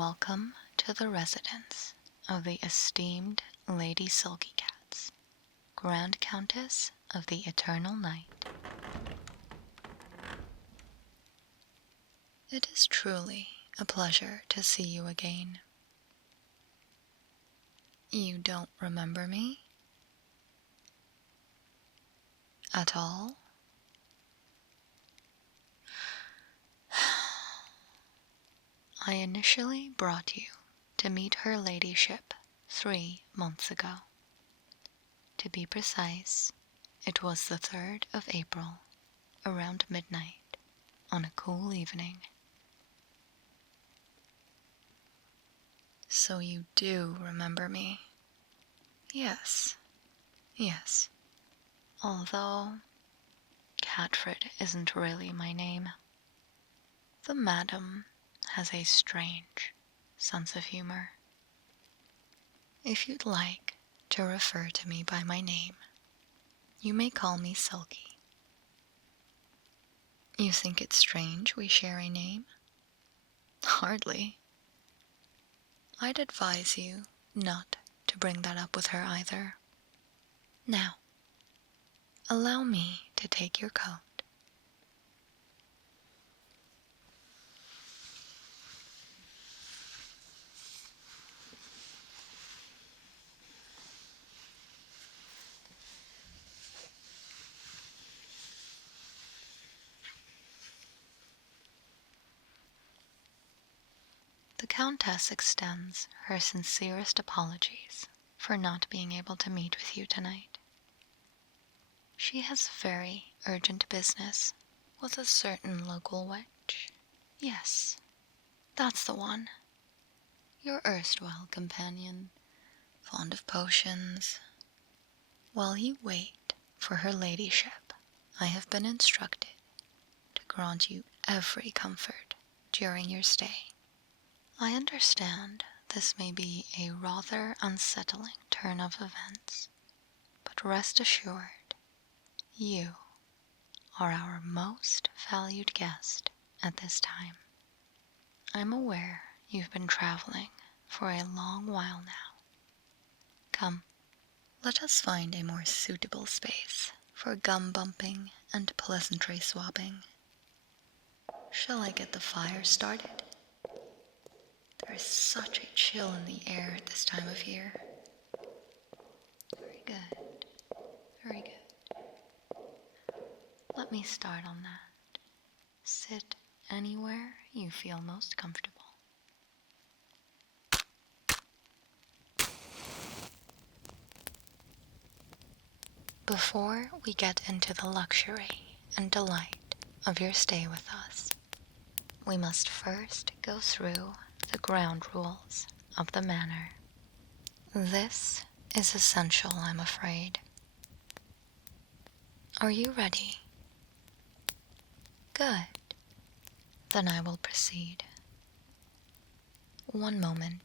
welcome to the residence of the esteemed Lady Sulkycats, Grand Countess of the Eternal Night. It is truly a pleasure to see you again. You don't remember me? At all? I initially brought you to meet her ladyship 3 months ago. To be precise, it was the 3rd of April, around midnight, on a cool evening. So you do remember me? Yes, yes. Although Catfred isn't really my name. The madam has a strange sense of humor. If you'd like to refer to me by my name, you may call me Sulky. You think it's strange we share a name? Hardly. I'd advise you not to bring that up with her either. Now, allow me to take your coat. The Countess extends her sincerest apologies for not being able to meet with you tonight. She has very urgent business with a certain local witch. Yes, that's the one. Your erstwhile companion, fond of potions. While you wait for her ladyship, I have been instructed to grant you every comfort during your stay. I understand this may be a rather unsettling turn of events, but rest assured, you are our most valued guest at this time. I'm aware you've been traveling for a long while now. Come, let us find a more suitable space for gum bumping and pleasantry swapping. Shall I get the fire started? There is such a chill in the air at this time of year. Very good. Very good. Let me start on that. Sit anywhere you feel most comfortable. Before we get into the luxury and delight of your stay with us, we must first go through the ground rules of the manor. This is essential, I'm afraid. Are you ready? Good. Then I will proceed. One moment.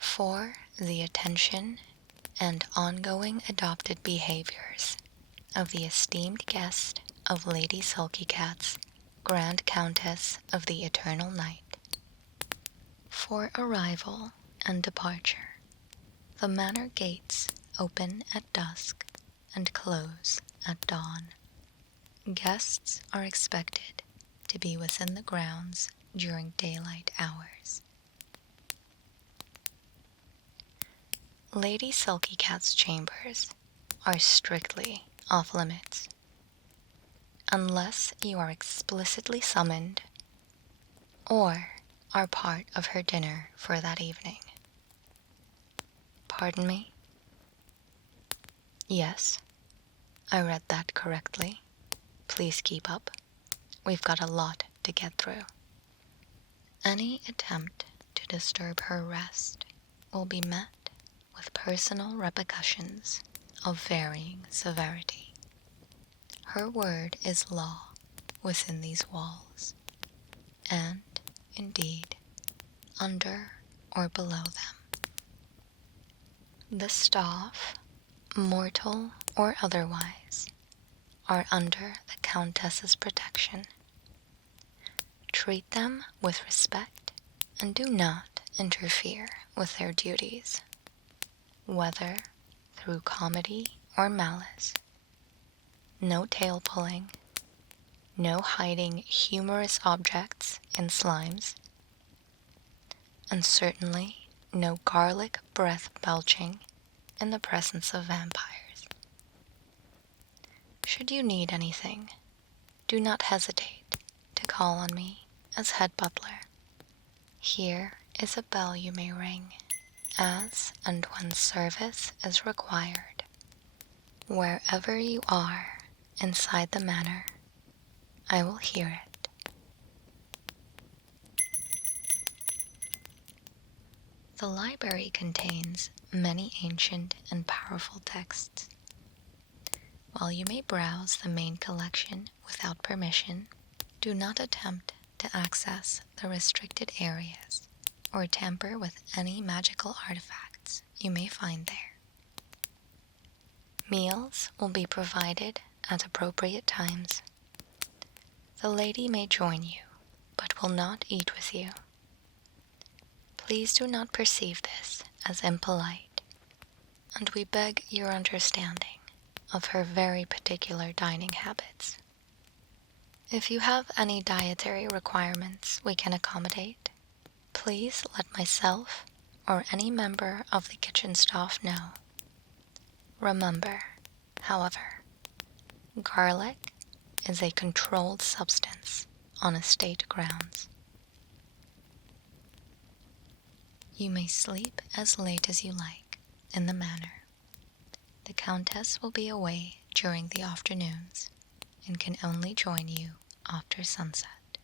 For the attention and ongoing adopted behaviors of the esteemed guest of Lady Sulkycats, Grand Countess of the Eternal Night. For arrival and departure, the manor gates open at dusk and close at dawn. Guests are expected to be within the grounds during daylight hours. Lady Sulkycat's chambers are strictly off limits, unless you are explicitly summoned or are part of her dinner for that evening. Pardon me? Yes, I read that correctly. Please keep up. We've got a lot to get through. Any attempt to disturb her rest will be met with personal repercussions of varying severity. Her word is law within these walls, and, indeed, under or below them. The staff, mortal or otherwise, are under the Countess's protection. Treat them with respect and do not interfere with their duties, whether through comedy or malice. No tail pulling, no hiding humorous objects in slimes, and certainly no garlic breath belching in the presence of vampires. Should you need anything, do not hesitate to call on me as head butler. Here is a bell you may ring as and when service is required. Wherever you are inside the manor, I will hear it. The library contains many ancient and powerful texts. While you may browse the main collection without permission, do not attempt to access the restricted areas or tamper with any magical artifacts you may find there. Meals will be provided at appropriate times. The lady may join you, but will not eat with you. Please do not perceive this as impolite, and we beg your understanding of her very particular dining habits. If you have any dietary requirements we can accommodate, please let myself or any member of the kitchen staff know. Remember, however, garlic is a controlled substance on estate grounds. You may sleep as late as you like in the manor. The Countess will be away during the afternoons and can only join you after sunset.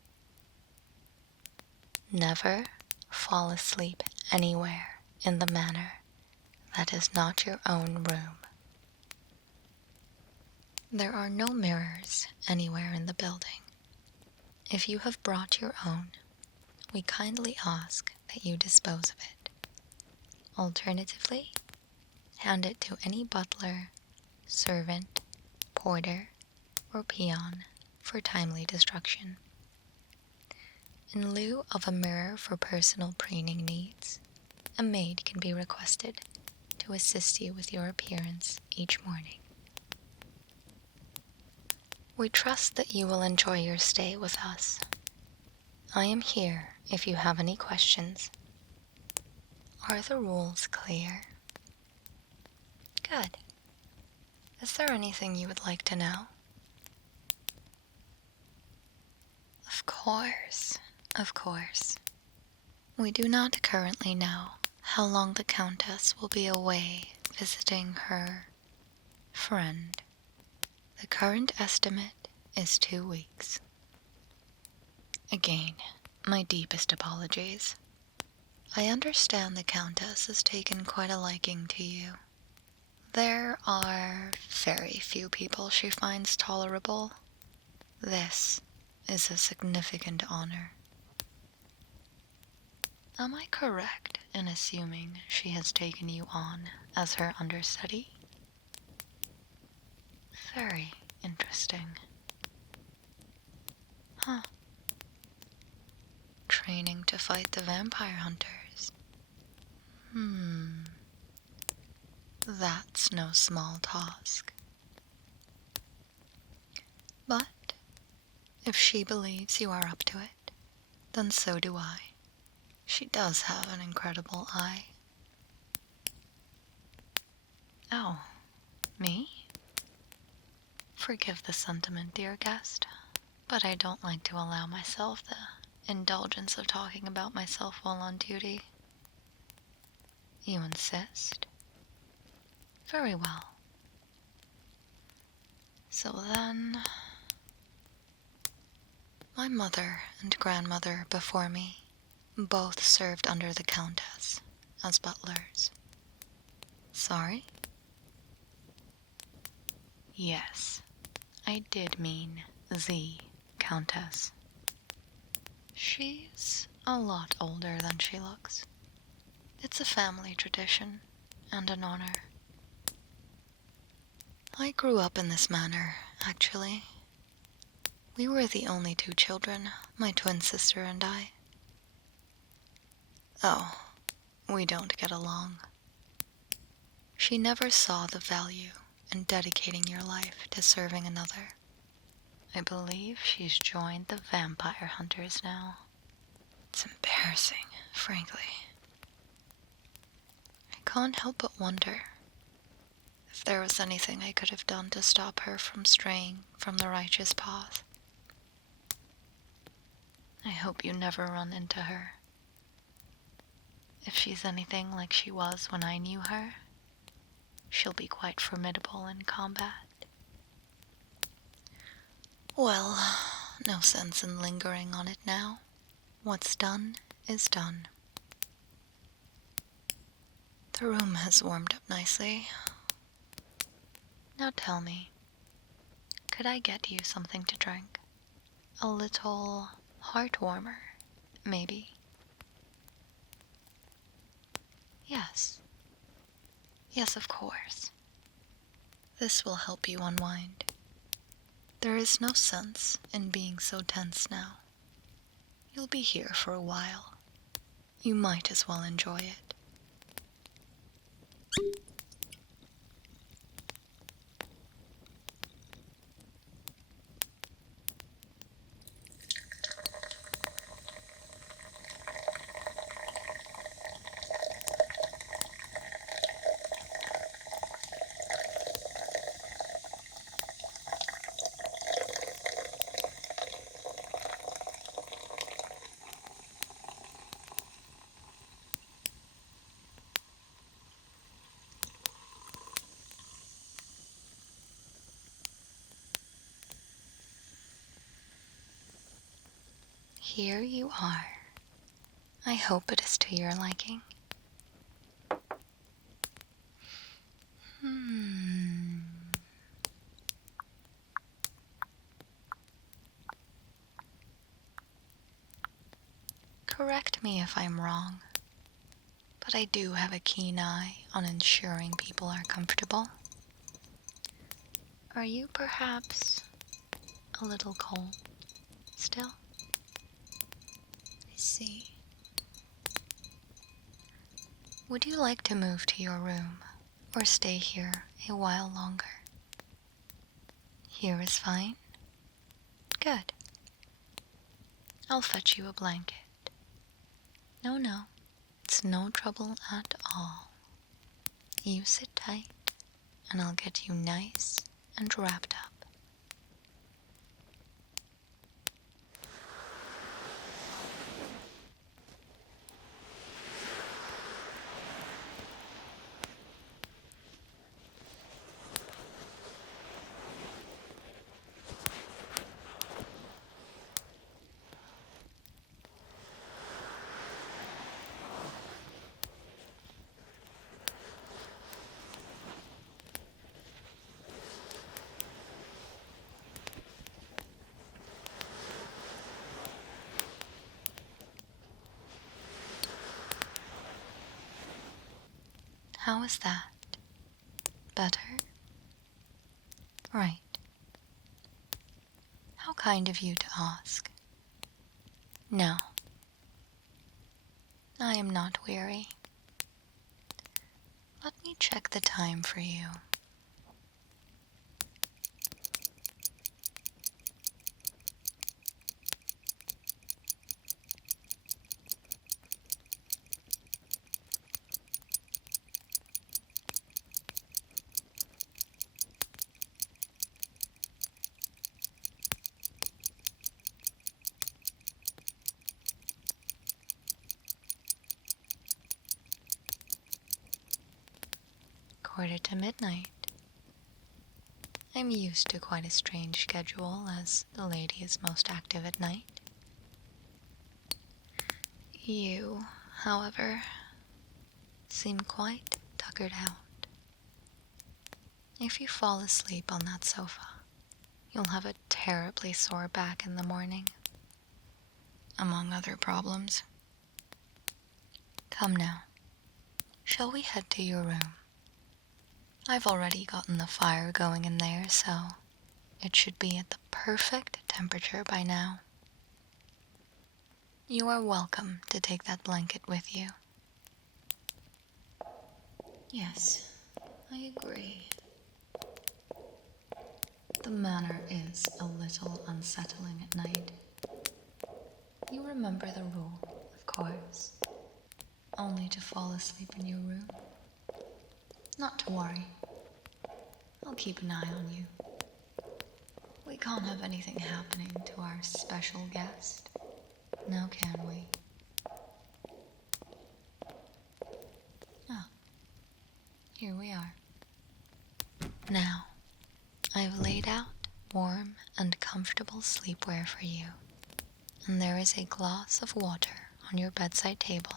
Never fall asleep anywhere in the manor that is not your own room. There are no mirrors anywhere in the building. If you have brought your own, we kindly ask that you dispose of it. Alternatively, hand it to any butler, servant, porter, or peon for timely destruction. In lieu of a mirror for personal preening needs, a maid can be requested to assist you with your appearance each morning. We trust that you will enjoy your stay with us. I am here if you have any questions. Are the rules clear? Good. Is there anything you would like to know? Of course. We do not currently know how long the Countess will be away visiting her friend. The current estimate is 2 weeks. Again, my deepest apologies. I understand the Countess has taken quite a liking to you. There are very few people she finds tolerable. This is a significant honor. Am I correct in assuming she has taken you on as her understudy? Very interesting. Huh. Training to fight the vampire hunters. That's no small task. But if she believes you are up to it, then so do I. She does have an incredible eye. Oh, me? Forgive the sentiment, dear guest, but I don't like to allow myself the indulgence of talking about myself while on duty. You insist? Very well. So then, my mother and grandmother before me Both served under the Countess as butlers. Sorry? Yes, I did mean the Countess. She's a lot older than she looks. It's a family tradition and an honor. I grew up in this manor, actually. We were the only two children, my twin sister and I. Oh, we don't get along. She never saw the value in dedicating your life to serving another. I believe she's joined the vampire hunters now. It's embarrassing, frankly. I can't help but wonder if there was anything I could have done to stop her from straying from the righteous path. I hope you never run into her. If she's anything like she was when I knew her, she'll be quite formidable in combat. Well, no sense in lingering on it now. What's done is done. The room has warmed up nicely. Now tell me, could I get you something to drink? A little heart warmer, maybe? Yes. Yes, of course. This will help you unwind. There is no sense in being so tense now. You'll be here for a while. You might as well enjoy it. Here you are. I hope it is to your liking. Correct me if I'm wrong, but I do have a keen eye on ensuring people are comfortable. Are you perhaps a little cold still? I see. Would you like to move to your room or stay here a while longer? Here is fine. Good. I'll fetch you a blanket. No, it's no trouble at all. You sit tight, and I'll get you nice and wrapped up. How is that? Better? Right. How kind of you to ask. No. I am not weary. Let me check the time for you. Quarter to midnight. I'm used to quite a strange schedule, as the lady is most active at night. You, however, seem quite tuckered out. If you fall asleep on that sofa, you'll have a terribly sore back in the morning, among other problems. Come now, shall we head to your room? I've already gotten the fire going in there, so it should be at the perfect temperature by now. You are welcome to take that blanket with you. Yes, I agree. The manor is a little unsettling at night. You remember the rule, of course. Only to fall asleep in your room. Not to worry. I'll keep an eye on you. We can't have anything happening to our special guest, now can we? Ah, here we are. Now, I've laid out warm and comfortable sleepwear for you, and there is a glass of water on your bedside table,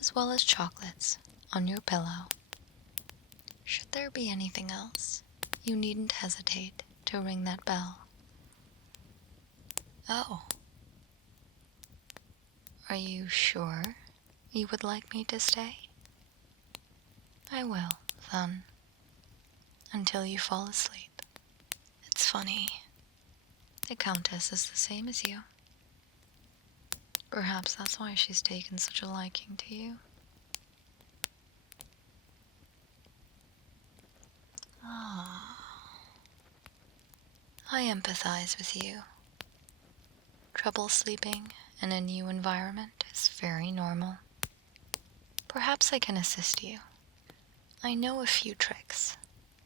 as well as chocolates on your pillow. Should there be anything else, you needn't hesitate to ring that bell. Oh. Are you sure you would like me to stay? I will, then, until you fall asleep. It's funny. The Countess is the same as you. Perhaps that's why she's taken such a liking to you. Ah. I empathize with you. Trouble sleeping in a new environment is very normal. Perhaps I can assist you. I know a few tricks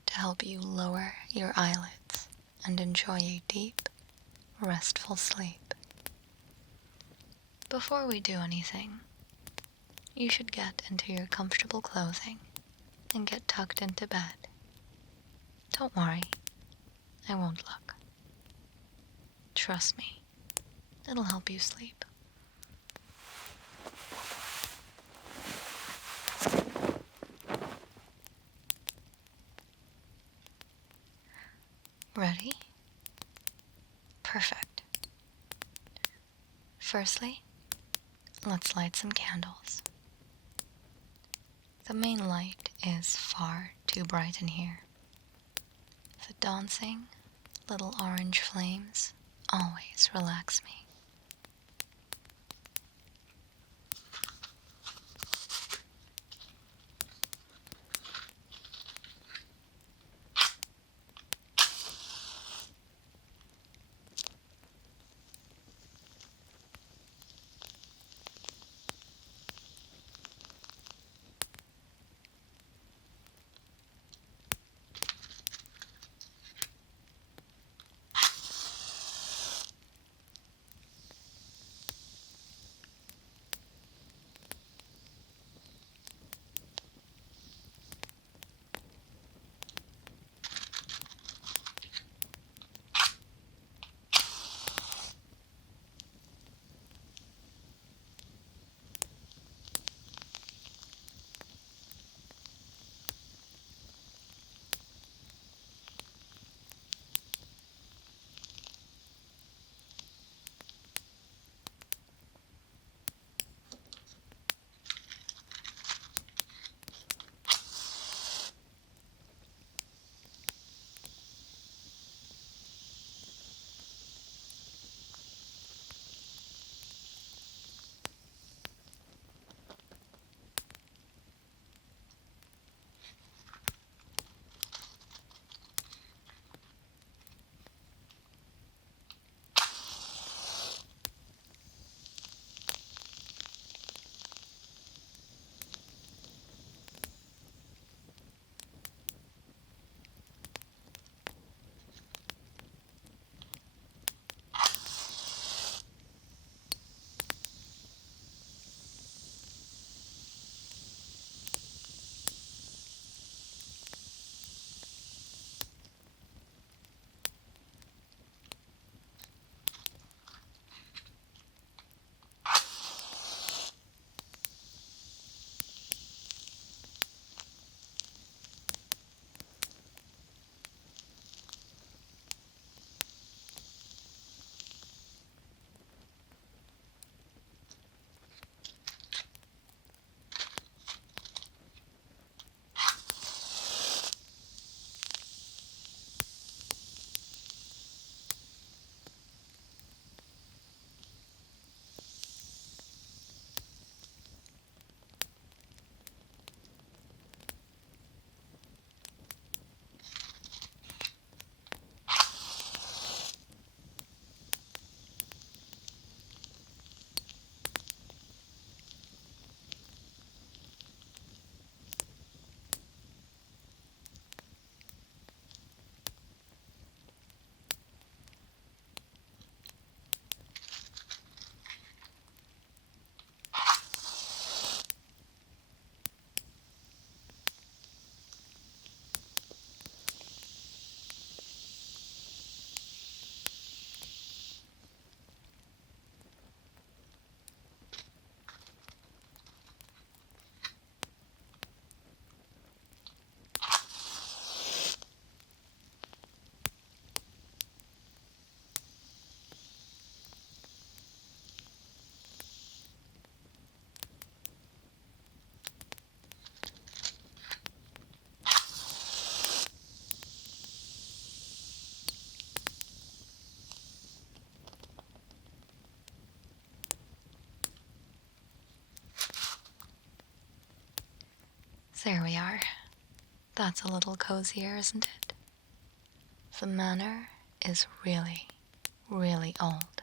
to help you lower your eyelids and enjoy a deep, restful sleep. Before we do anything, you should get into your comfortable clothing and get tucked into bed. Don't worry, I won't look. Trust me, it'll help you sleep. Ready? Perfect. Firstly, let's light some candles. The main light is far too bright in here. The dancing little orange flames always relax me. There we are. That's a little cozier, isn't it? The manor is really, really old.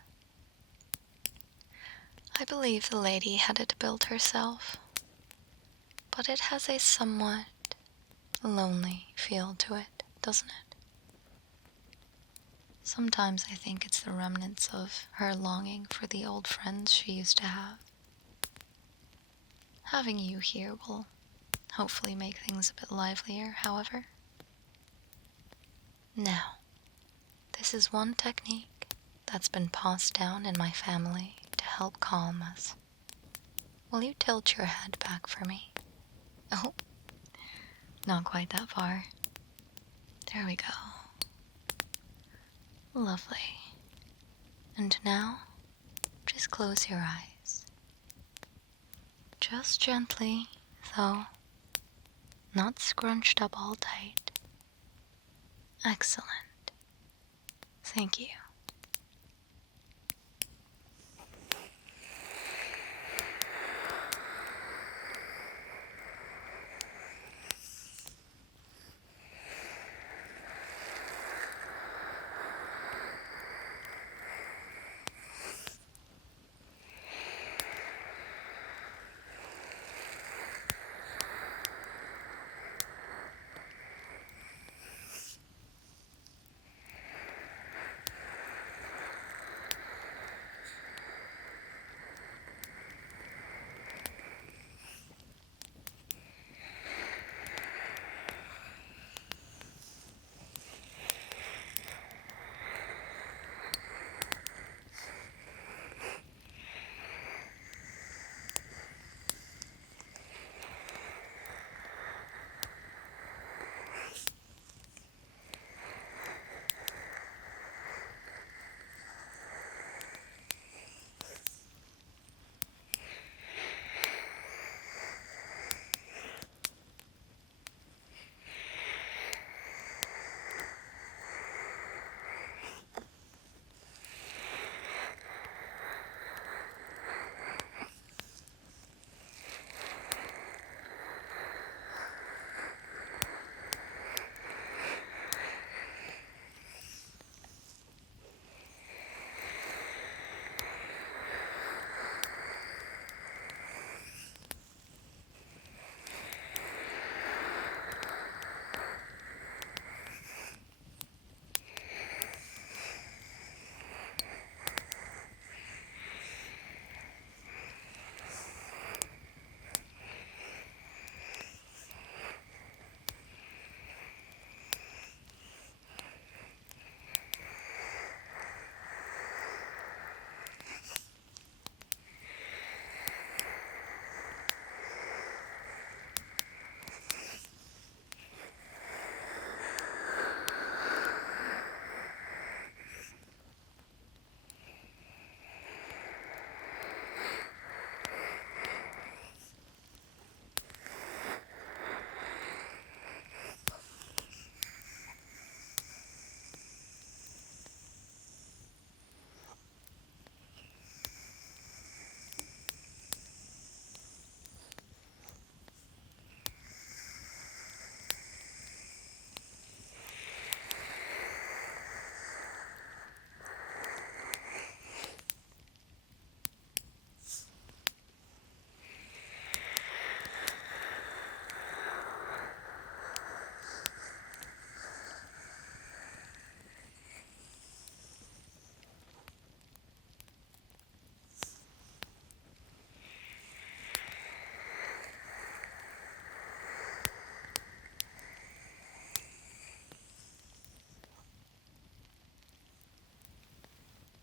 I believe the lady had it built herself, but it has a somewhat lonely feel to it, doesn't it? Sometimes I think it's the remnants of her longing for the old friends she used to have. Having you here will hopefully make things a bit livelier, however. Now, this is one technique that's been passed down in my family to help calm us. Will you tilt your head back for me? Oh, not quite that far. There we go. Lovely. And now, just close your eyes. Just gently, though, not scrunched up all tight. Excellent. Thank you.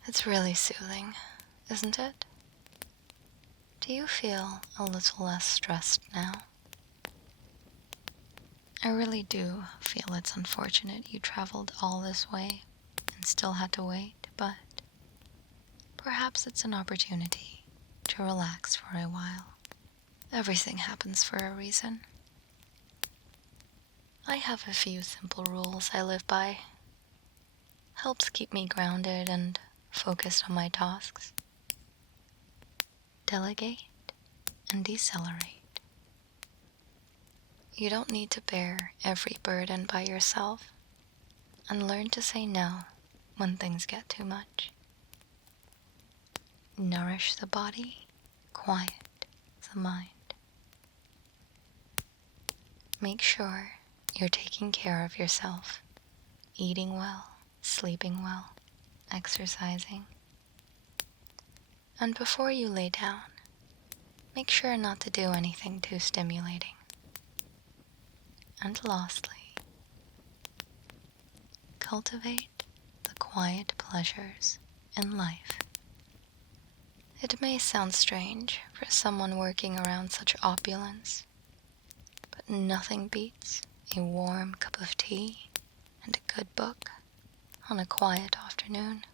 It's really soothing, isn't it? Do you feel a little less stressed now? I really do feel it's unfortunate you traveled all this way and still had to wait, but perhaps it's an opportunity to relax for a while. Everything happens for a reason. I have a few simple rules I live by. Helps keep me grounded and focused on my tasks. Delegate and decelerate. You don't need to bear every burden by yourself, and learn to say no when things get too much. Nourish the body, quiet the mind. Make sure you're taking care of yourself, eating well, sleeping well, exercising. And before you lay down, make sure not to do anything too stimulating. And lastly, cultivate the quiet pleasures in life. It may sound strange for someone working around such opulence, but nothing beats a warm cup of tea and a good book on a quiet afternoon.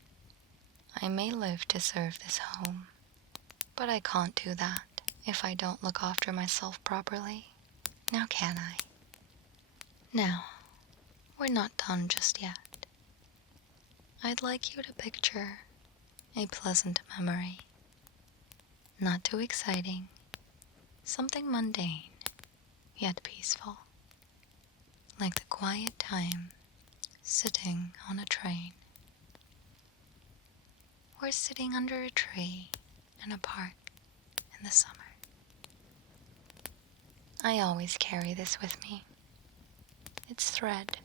I may live to serve this home, but I can't do that if I don't look after myself properly. Now can I? Now, we're not done just yet. I'd like you to picture a pleasant memory. Not too exciting, something mundane, yet peaceful. Like the quiet time sitting on a train. Or sitting under a tree in a park in the summer. I always carry this with me. It's thread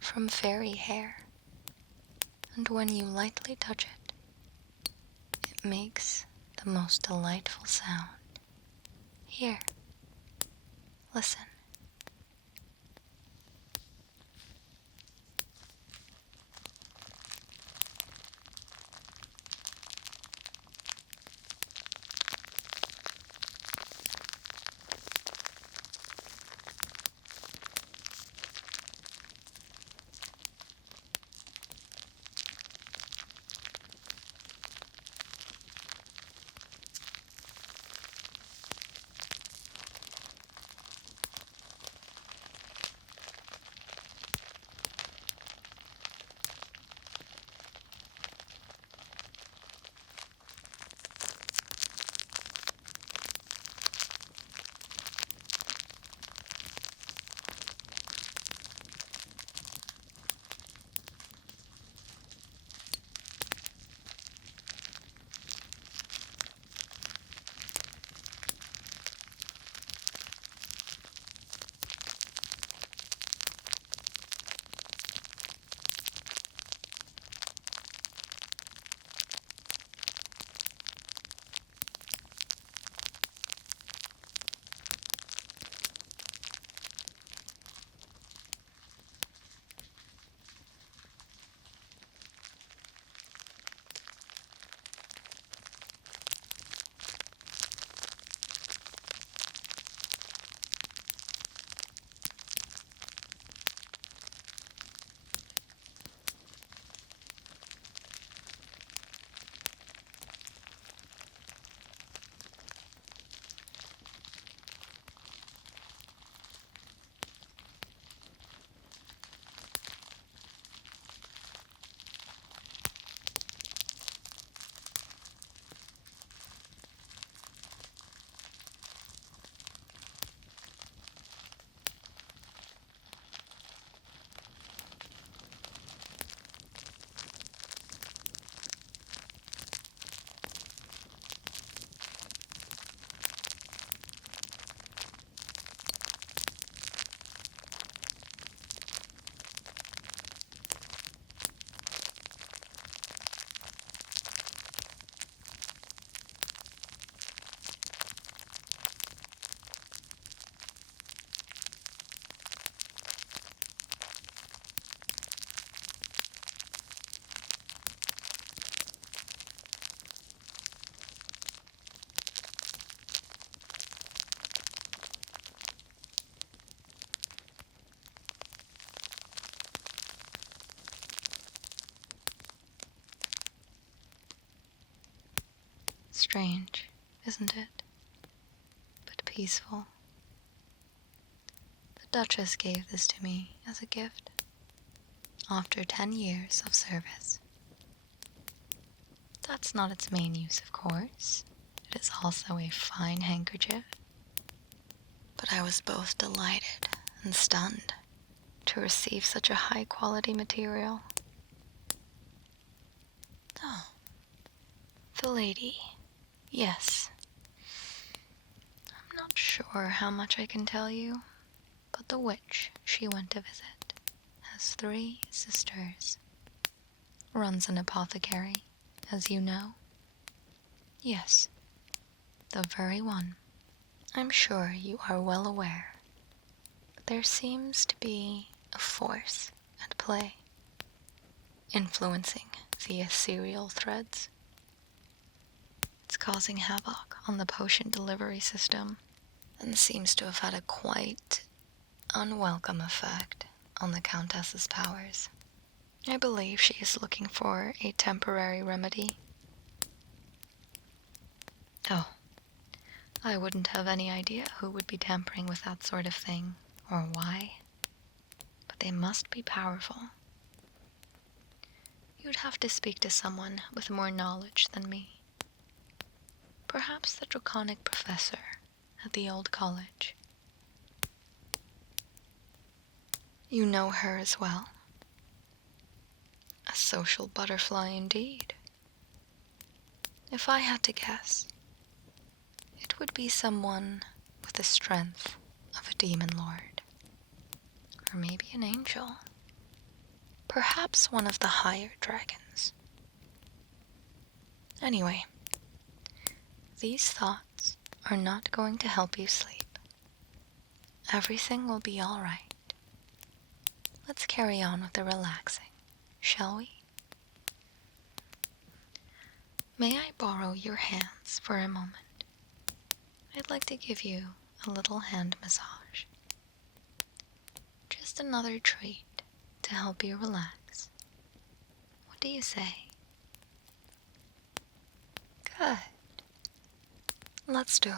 from fairy hair, and when you lightly touch it, it makes the most delightful sound. Here, listen. Strange, isn't it? But peaceful. The Duchess gave this to me as a gift after 10 years of service. That's not its main use, of course. It is also a fine handkerchief. But I was both delighted and stunned to receive such a high-quality material. Oh, the lady. Yes. I'm not sure how much I can tell you, but the witch she went to visit has 3 sisters. Runs an apothecary, as you know. Yes, the very one. I'm sure you are well aware, but there seems to be a force at play, influencing the ethereal threads. It's causing havoc on the potion delivery system, and seems to have had a quite unwelcome effect on the Countess's powers. I believe she is looking for a temporary remedy. Oh, I wouldn't have any idea who would be tampering with that sort of thing, or why. But they must be powerful. You'd have to speak to someone with more knowledge than me. Perhaps the draconic professor at the old college. You know her as well. A social butterfly indeed. If I had to guess, it would be someone with the strength of a demon lord. Or maybe an angel. Perhaps one of the higher dragons. Anyway, these thoughts are not going to help you sleep. Everything will be all right. Let's carry on with the relaxing, shall we? May I borrow your hands for a moment? I'd like to give you a little hand massage. Just another treat to help you relax. What do you say? Good. Let's do it.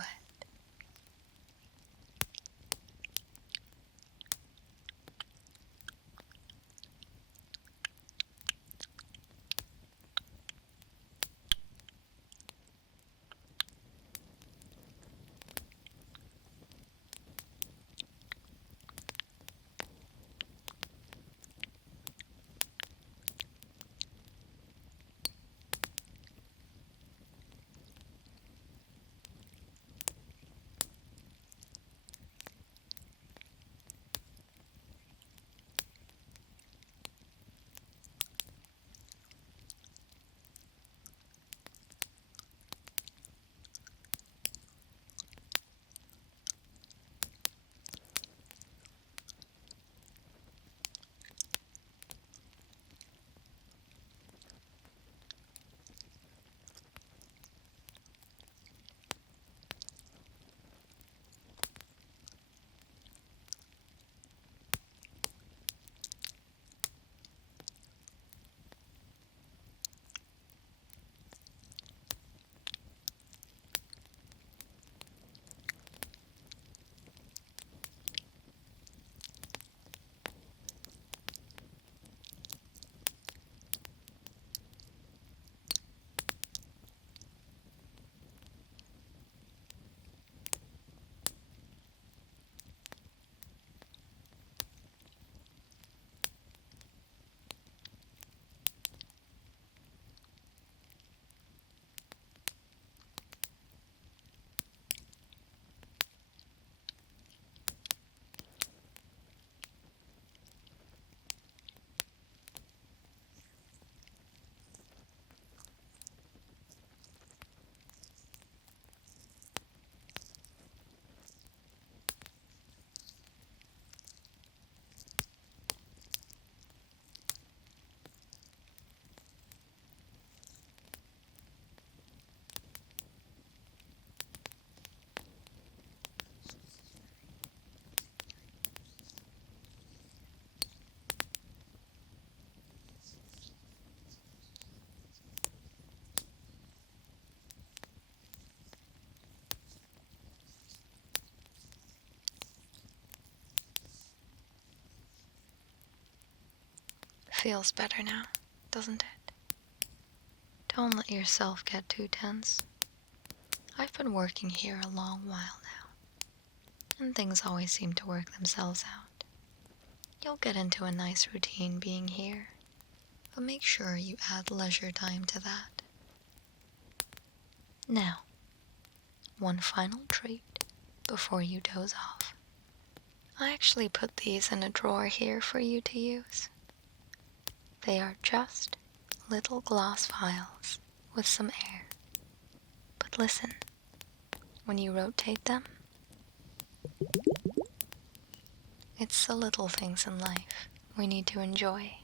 Feels better now, doesn't it? Don't let yourself get too tense. I've been working here a long while now, and things always seem to work themselves out. You'll get into a nice routine being here, but make sure you add leisure time to that. Now, one final treat before you doze off. I actually put these in a drawer here for you to use. They are just little glass vials with some air. But listen, when you rotate them, it's the little things in life we need to enjoy.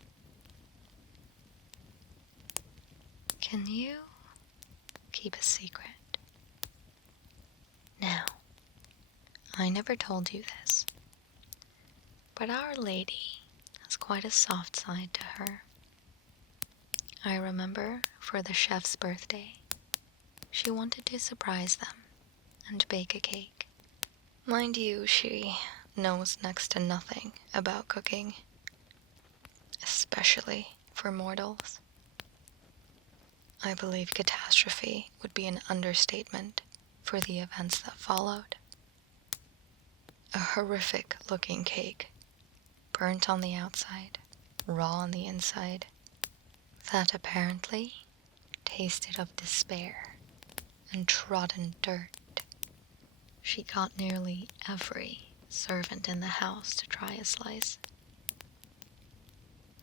Can you keep a secret? Now, I never told you this, but Our Lady has quite a soft side to her. I remember for the chef's birthday, she wanted to surprise them and bake a cake. Mind you, she knows next to nothing about cooking, especially for mortals. I believe catastrophe would be an understatement for the events that followed. A horrific-looking cake, burnt on the outside, raw on the inside, that apparently tasted of despair and trodden dirt. She got nearly every servant in the house to try a slice.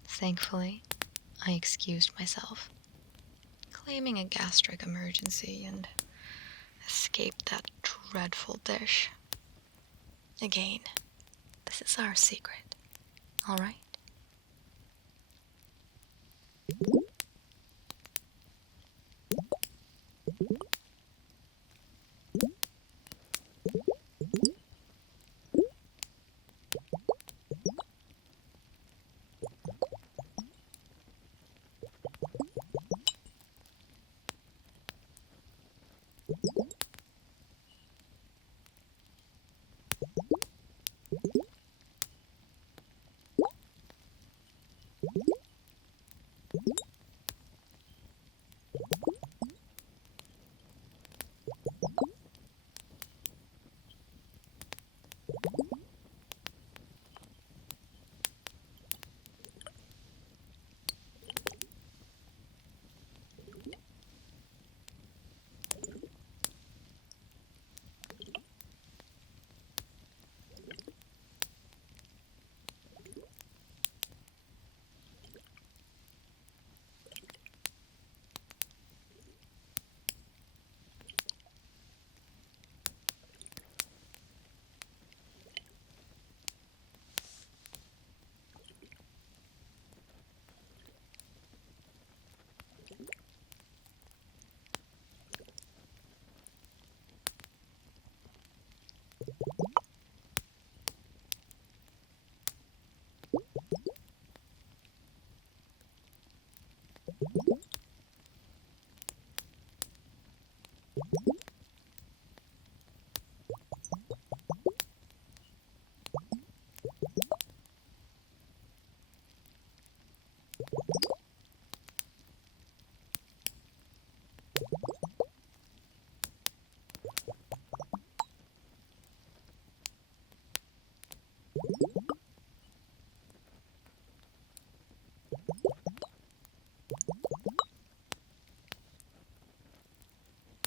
Thankfully, I excused myself, claiming a gastric emergency, and escaped that dreadful dish. Again, this is our secret, all right?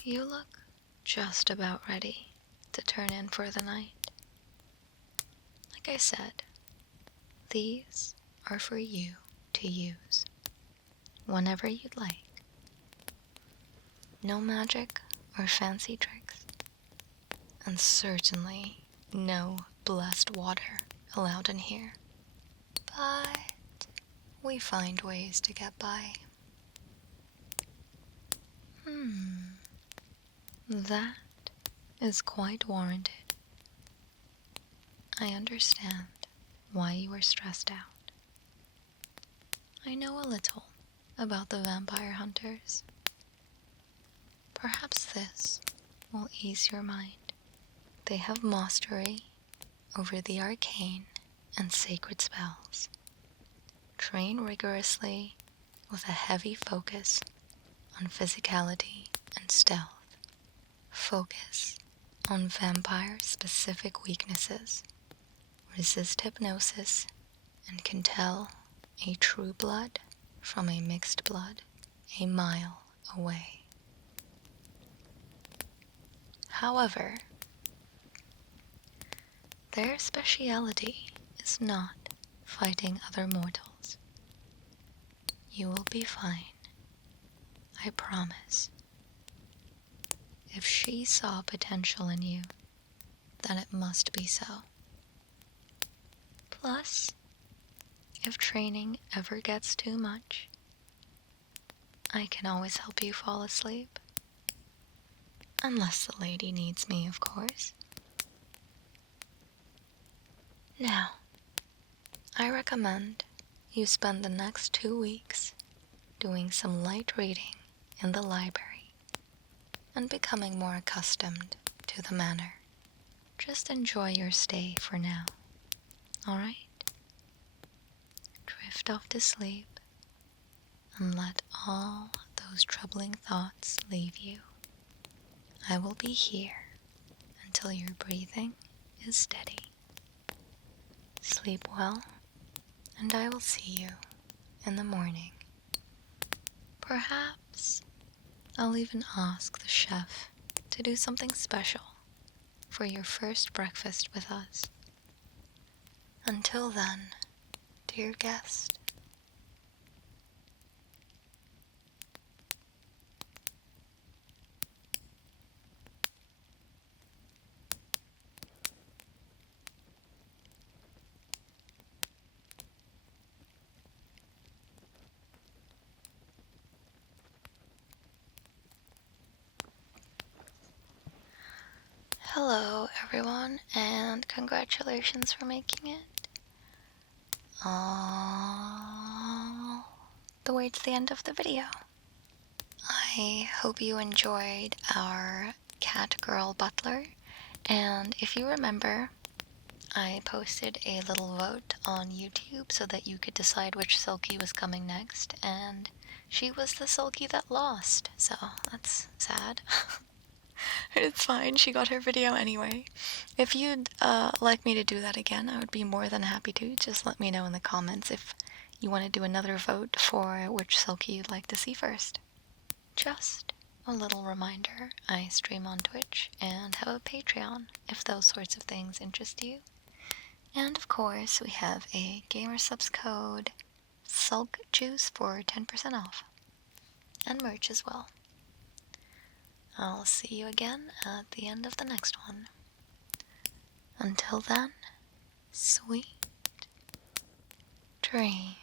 You look just about ready to turn in for the night. Like I said, these are for you to use whenever you'd like. No magic or fancy tricks, and certainly no blessed water allowed in here. But we find ways to get by. That is quite warranted. I understand why you are stressed out. I know a little about the vampire hunters. Perhaps this will ease your mind. They have mastery over the arcane and sacred spells. Train rigorously with a heavy focus on physicality and stealth. Focus on vampire-specific weaknesses. Resist hypnosis and can tell a true blood from a mixed blood a mile away. However, their speciality is not fighting other mortals. You will be fine, I promise. If she saw potential in you, then it must be so. Plus, if training ever gets too much, I can always help you fall asleep. Unless the lady needs me, of course. Now, I recommend you spend the next 2 weeks doing some light reading in the library and becoming more accustomed to the manor. Just enjoy your stay for now, alright? Drift off to sleep and let all those troubling thoughts leave you. I will be here until your breathing is steady. Sleep well, and I will see you in the morning. Perhaps I'll even ask the chef to do something special for your first breakfast with us. Until then, dear guest, hello everyone, and congratulations for making it all the way to the end of the video. I hope you enjoyed our Catgirl Butler, and if you remember, I posted a little vote on YouTube so that you could decide which Sulky was coming next, and she was the Sulky that lost, so that's sad. It's fine, she got her video anyway. If you'd like me to do that again, I would be more than happy to. Just let me know in the comments if you want to do another vote for which Sulky you'd like to see first. Just a little reminder, I stream on Twitch and have a Patreon if those sorts of things interest you. And of course, we have a Gamer Subs code, SulkJuice, for 10% off. And merch as well. I'll see you again at the end of the next one. Until then, sweet dreams.